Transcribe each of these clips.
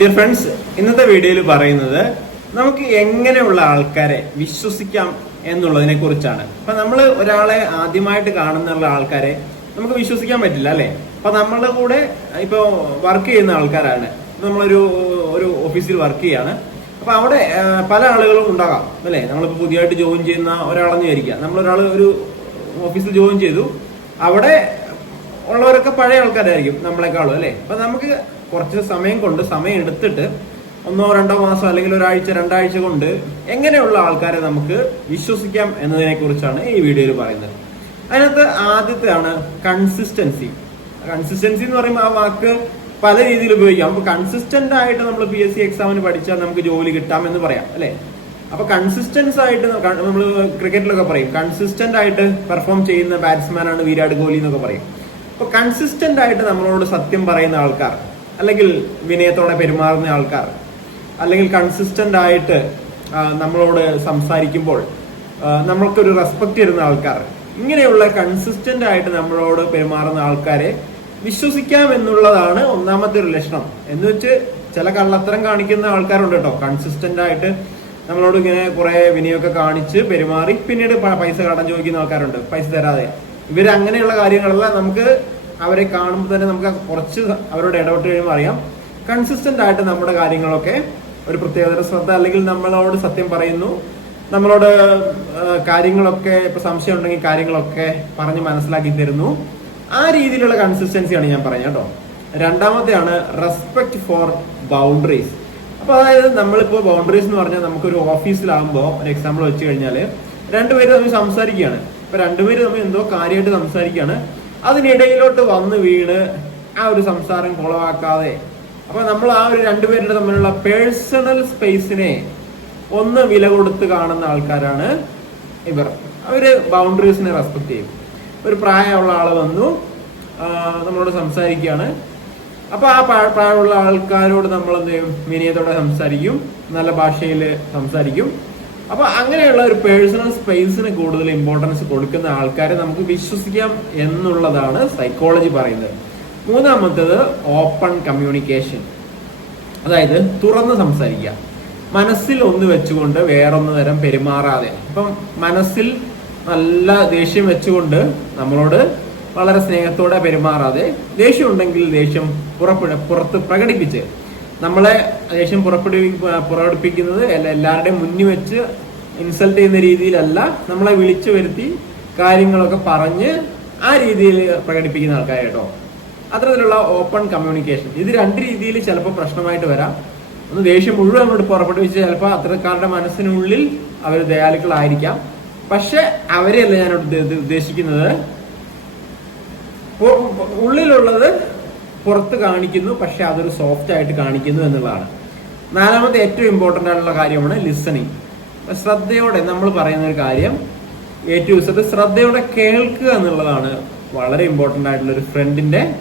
Dear friends ഇന്നത്തെ വീഡിയോയിൽ പറയുന്നത് നമുക്ക് എങ്ങനെയുള്ള ആൾക്കാരെ വിശ്വസിക്കാം എന്നുള്ളതിനെ കുറിച്ചാണ്. അപ്പൊ നമ്മൾ ഒരാളെ ആദ്യമായിട്ട് കാണുന്ന ആൾക്കാരെ നമുക്ക് വിശ്വസിക്കാൻ പറ്റില്ല അല്ലെ? അപ്പൊ നമ്മളുടെ കൂടെ ഇപ്പൊ വർക്ക് ചെയ്യുന്ന ആൾക്കാരാണ്. നമ്മളൊരു ഒരു ഓഫീസിൽ വർക്ക് ചെയ്യാണ്. അപ്പൊ അവിടെ പല ആളുകളും ഉണ്ടാകാം അല്ലെ? നമ്മളിപ്പോ പുതിയതായിട്ട് ജോയിൻ ചെയ്യുന്ന ഒരാളെന്ന് വിചാരിക്കുക. നമ്മളൊരാൾ ഒരു ഓഫീസിൽ ജോയിൻ ചെയ്തു. അവിടെ ഉള്ളവരൊക്കെ പഴയ ആൾക്കാരായിരിക്കും നമ്മളെക്കാളും അല്ലേ? അപ്പൊ നമുക്ക് കുറച്ച് സമയം കൊണ്ട് സമയം എടുത്തിട്ട് ഒന്നോ രണ്ടോ മാസം അല്ലെങ്കിൽ ഒരാഴ്ച രണ്ടാഴ്ച കൊണ്ട് എങ്ങനെയുള്ള ആൾക്കാരെ നമുക്ക് വിശ്വസിക്കാം എന്നതിനെ കുറിച്ചാണ് ഈ വീഡിയോയിൽ പറയുന്നത്. അതിനകത്ത് ആദ്യത്തെയാണ് കൺസിസ്റ്റൻസി കൺസിസ്റ്റൻസി എന്ന് പറയുമ്പോൾ ആ വാക്ക് പല രീതിയിൽ ഉപയോഗിക്കാം. അപ്പൊ കൺസിസ്റ്റന്റ് ആയിട്ട് നമ്മൾ പി എസ് സി എക്സാമിന് പഠിച്ചാൽ നമുക്ക് ജോലി കിട്ടാം എന്ന് പറയാം അല്ലേ? അപ്പൊ കൺസിസ്റ്റൻസ് ആയിട്ട് നമ്മൾ ക്രിക്കറ്റിലൊക്കെ പറയും. കൺസിസ്റ്റന്റ് ആയിട്ട് പെർഫോം ചെയ്യുന്ന ബാറ്റ്സ്മാൻ ആണ് വിരാട് കോഹ്ലി എന്നൊക്കെ പറയും. അപ്പൊ കൺസിസ്റ്റന്റ് ആയിട്ട് നമ്മളോട് സത്യം പറയുന്ന ആൾക്കാർ. അല്ലെങ്കിൽ വിനയത്തോടെ പെരുമാറുന്ന ആൾക്കാർ അല്ലെങ്കിൽ കൺസിസ്റ്റന്റ് ആയിട്ട് നമ്മളോട് സംസാരിക്കുമ്പോൾ നമ്മൾക്കൊരു റെസ്പെക്ട് തരുന്ന ആൾക്കാർ ഇങ്ങനെയുള്ള കൺസിസ്റ്റന്റ് ആയിട്ട് നമ്മളോട് പെരുമാറുന്ന ആൾക്കാരെ വിശ്വസിക്കാം എന്നുള്ളതാണ് ഒന്നാമത്തെ ഒരു ലക്ഷണം. എന്ന് വെച്ച് ചില കള്ളത്തരം കാണിക്കുന്ന ആൾക്കാരുണ്ട് കേട്ടോ. കൺസിസ്റ്റന്റ് ആയിട്ട് നമ്മളോട് ഇങ്ങനെ കുറെ വിനയൊക്കെ കാണിച്ച് പെരുമാറി പിന്നീട് പൈസ കടം ചോദിക്കുന്ന ആൾക്കാരുണ്ട്. പൈസ തരാതെ. ഇവർ അങ്ങനെയുള്ള കാര്യങ്ങളെല്ലാം നമുക്ക് അവരെ കാണുമ്പോൾ തന്നെ നമുക്ക് കുറച്ച് അവരോട് ഇടപെട്ട് കഴിയുമ്പോൾ അറിയാം. കൺസിസ്റ്റന്റ് ആയിട്ട് നമ്മുടെ കാര്യങ്ങളൊക്കെ ഒരു പ്രത്യേകതര ശ്രദ്ധ അല്ലെങ്കിൽ നമ്മളോട് സത്യം പറയുന്നു. നമ്മളോട് കാര്യങ്ങളൊക്കെ ഇപ്പൊ സംശയം ഉണ്ടെങ്കിൽ കാര്യങ്ങളൊക്കെ പറഞ്ഞ് മനസ്സിലാക്കി തരുന്നു. ആ രീതിയിലുള്ള കൺസിസ്റ്റൻസിയാണ് ഞാൻ പറഞ്ഞത് കേട്ടോ. രണ്ടാമത്തെയാണ് റെസ്പെക്ട് ഫോർ ബൗണ്ടറീസ് അപ്പൊ അതായത് നമ്മളിപ്പോ ബൗണ്ടറീസ് എന്ന് പറഞ്ഞാൽ നമുക്കൊരു ഓഫീസിലാകുമ്പോൾ ഒരു എക്സാമ്പിൾ വെച്ച് കഴിഞ്ഞാൽ രണ്ടുപേരും തമ്മിൽ സംസാരിക്കുകയാണ്. ഇപ്പൊ രണ്ടുപേരും തമ്മിൽ എന്തോ കാര്യമായിട്ട് സംസാരിക്കുകയാണ്. അതിനിടയിലോട്ട് വന്ന് വീണ് ആ ഒരു സംസാരം കുളവാക്കാതെ. അപ്പൊ നമ്മൾ ആ ഒരു രണ്ടുപേരുടെ തമ്മിലുള്ള പേഴ്സണൽ സ്പേസിനെ ഒന്ന് വില കൊടുത്ത് കാണുന്ന ആൾക്കാരാണ് ഇവർ. അവർ ബൗണ്ടറീസിനെ റെസ്പെക്ട് ചെയ്യും. ഒരു പ്രായമുള്ള ആൾ വന്നു നമ്മളോട് സംസാരിക്കുകയാണ്. അപ്പൊ ആ പ്രായമുള്ള ആൾക്കാരോട് നമ്മൾ എന്ത് ചെയ്യും? വിനയത്തോടെ സംസാരിക്കും. നല്ല ഭാഷയിൽ സംസാരിക്കും. അപ്പൊ അങ്ങനെയുള്ള ഒരു പേഴ്സണൽ സ്പേസിന് കൂടുതൽ ഇമ്പോർട്ടൻസ് കൊടുക്കുന്ന ആൾക്കാരെ നമുക്ക് വിശ്വസിക്കാം എന്നുള്ളതാണ് സൈക്കോളജി പറയുന്നത്. മൂന്നാമത്തേത് ഓപ്പൺ കമ്മ്യൂണിക്കേഷൻ അതായത് തുറന്ന് സംസാരിക്കുക. മനസ്സിൽ ഒന്ന് വെച്ചുകൊണ്ട് വേറൊന്ന് തരം പെരുമാറാതെ. ഇപ്പം മനസ്സിൽ നല്ല ദേഷ്യം വെച്ചുകൊണ്ട് നമ്മളോട് വളരെ സ്നേഹത്തോടെ പെരുമാറാതെ. ദേഷ്യം ഉണ്ടെങ്കിൽ ദേഷ്യം പുറപ്പെടു പുറത്ത് പ്രകടിപ്പിച്ച് നമ്മളെ ദേഷ്യം പുറപ്പെടുവി പുറപ്പെടുപ്പിക്കുന്നത് അല്ല എല്ലാവരുടെയും മുന്നിൽ വെച്ച് ഇൻസൾട്ട് ചെയ്യുന്ന രീതിയിലല്ല നമ്മളെ വിളിച്ചു വരുത്തി കാര്യങ്ങളൊക്കെ പറഞ്ഞ് ആ രീതിയിൽ പ്രകടിപ്പിക്കുന്ന ആൾക്കാർ കേട്ടോ. അത്തരത്തിലുള്ള ഓപ്പൺ കമ്മ്യൂണിക്കേഷൻ ഇത് രണ്ട് രീതിയിൽ ചിലപ്പോൾ പ്രശ്നമായിട്ട് വരാം. ഒന്ന് ദേഷ്യം മുഴുവൻ അങ്ങോട്ട് പുറപ്പെടുവിച്ച് ചിലപ്പോൾ അത്തരക്കാരുടെ മനസ്സിനുള്ളിൽ അവർ ദയാലുക്കളായിരിക്കാം. പക്ഷെ അവരെയല്ല ഞാൻ ഉദ്ദേശിക്കുന്നത്. ഉള്ളിലുള്ളത് പുറത്ത് കാണിക്കുന്നു പക്ഷെ അതൊരു സോഫ്റ്റ് ആയിട്ട് കാണിക്കുന്നു എന്നുള്ളതാണ്. നാലാമത്തെ ഏറ്റവും ഇമ്പോർട്ടന്റ് ആയിട്ടുള്ള കാര്യമാണ് ലിസണിങ് ശ്രദ്ധയോടെ നമ്മൾ പറയുന്ന ഒരു കാര്യം ഏറ്റവും ദിവസത്തെ ശ്രദ്ധയോടെ കേൾക്കുക എന്നുള്ളതാണ് വളരെ ഇമ്പോർട്ടന്റ് ആയിട്ടുള്ള ഒരു ഫ്രണ്ടിന്റെ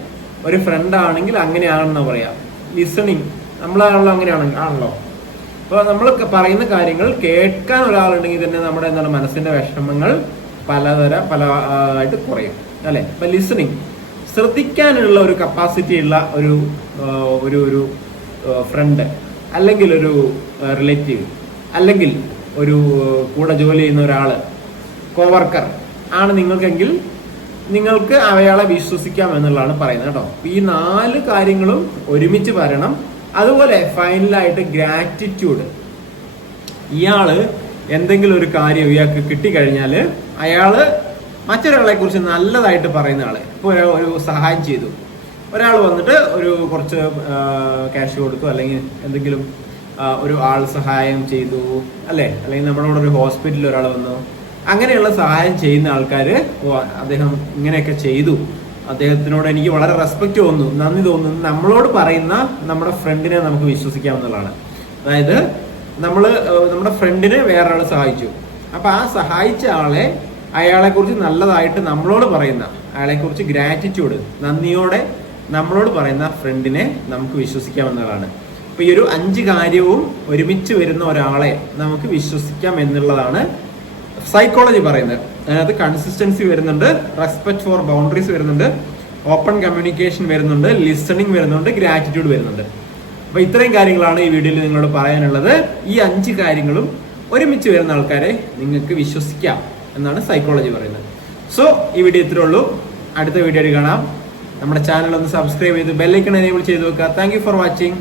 ഒരു ഫ്രണ്ട് ആണെങ്കിൽ അങ്ങനെയാണെന്ന് പറയാം. ലിസണിങ് നമ്മളാണല്ലോ അങ്ങനെയാണ് ആണല്ലോ. അപ്പോൾ നമ്മൾ പറയുന്ന കാര്യങ്ങൾ കേൾക്കാൻ ഒരാളുണ്ടെങ്കിൽ തന്നെ നമ്മുടെ എന്താണ് മനസ്സിന്റെ വിഷമങ്ങൾ പലതര പല ആയിട്ട് കുറയും. അല്ലേ? അപ്പം ലിസണിങ് ശ്രദ്ധിക്കാനുള്ള ഒരു കപ്പാസിറ്റി ഉള്ള ഒരു ഒരു ഒരു ഫ്രണ്ട് അല്ലെങ്കിൽ ഒരു റിലേറ്റീവ് അല്ലെങ്കിൽ ഒരു കൂടെ ജോലി ചെയ്യുന്ന ഒരാൾ കോവർക്കർ ആണ് നിങ്ങൾക്കെങ്കിൽ നിങ്ങൾക്ക് അയാളെ വിശ്വസിക്കാം എന്നുള്ളതാണ് പറയുന്നത് കേട്ടോ. ഈ നാല് കാര്യങ്ങളും ഒരുമിച്ച് വരണം. അതുപോലെ ഫൈനലായിട്ട് ഗ്രാറ്റിറ്റ്യൂഡ് ഇയാൾ എന്തെങ്കിലും ഒരു കാര്യം ഇയാൾക്ക് കിട്ടിക്കഴിഞ്ഞാൽ അയാൾ മറ്റൊരാളെ കുറിച്ച് നല്ലതായിട്ട് പറയുന്ന ആൾ. ഇപ്പൊ ഒരു- സഹായം ചെയ്തു. ഒരാൾ വന്നിട്ട് ഒരു കുറച്ച് ക്യാഷ് കൊടുത്തു. അല്ലെങ്കിൽ എന്തെങ്കിലും ഒരു ആൾ സഹായം ചെയ്തു. അല്ലെ? അല്ലെങ്കിൽ നമ്മളോട് ഒരു ഹോസ്പിറ്റലിൽ ഒരാൾ വന്നു. അങ്ങനെയുള്ള സഹായം ചെയ്യുന്ന ആൾക്കാര് ഓ അദ്ദേഹം ഇങ്ങനെയൊക്കെ ചെയ്തു. അദ്ദേഹത്തിനോട് എനിക്ക് വളരെ റെസ്പെക്ട് തോന്നുന്നു. നന്ദി തോന്നുന്നു. നമ്മളോട് പറയുന്ന നമ്മുടെ ഫ്രണ്ടിനെ നമുക്ക് വിശ്വസിക്കാമെന്നുള്ളതാണ് അതായത് നമ്മൾ നമ്മുടെ ഫ്രണ്ടിനെ വേറൊരാൾ സഹായിച്ചു. അപ്പൊ ആ സഹായിച്ച ആളെ അയാളെ കുറിച്ച് നല്ലതായിട്ട് നമ്മളോട് പറയുന്ന അയാളെക്കുറിച്ച് ഗ്രാറ്റിറ്റ്യൂഡ് നന്ദിയോടെ നമ്മളോട് പറയുന്ന ഫ്രണ്ടിനെ നമുക്ക് വിശ്വസിക്കാമെന്നുള്ളതാണ് അപ്പൊ ഈ ഒരു അഞ്ച് കാര്യവും ഒരുമിച്ച് വരുന്ന ഒരാളെ നമുക്ക് വിശ്വസിക്കാം എന്നുള്ളതാണ് സൈക്കോളജി പറയുന്നത്. അതിനകത്ത് കൺസിസ്റ്റൻസി വരുന്നുണ്ട് റെസ്പെക്ട് ഫോർ ബൗണ്ടറീസ് വരുന്നുണ്ട് ഓപ്പൺ കമ്മ്യൂണിക്കേഷൻ വരുന്നുണ്ട് ലിസണിങ് വരുന്നുണ്ട് ഗ്രാറ്റിറ്റ്യൂഡ് വരുന്നുണ്ട്. അപ്പൊ ഇത്രയും കാര്യങ്ങളാണ് ഈ വീഡിയോയിൽ നിങ്ങളോട് പറയാനുള്ളത്. ഈ അഞ്ച് കാര്യങ്ങളും ഒരുമിച്ച് വരുന്ന ആൾക്കാരെ നിങ്ങൾക്ക് വിശ്വസിക്കാം. എന്നാണ് സൈക്കോളജി പറയുന്നത്. സോ ഈ വീഡിയോ ഇത്രേ ഉള്ളൂ. അടുത്ത വീഡിയോ കാണാം. നമ്മുടെ ചാനൽ ഒന്ന് സബ്സ്ക്രൈബ് ചെയ്ത് ബെല്ലൈക്കൺ എനേബിൾ ചെയ്ത് വെക്കുക. Thank for watching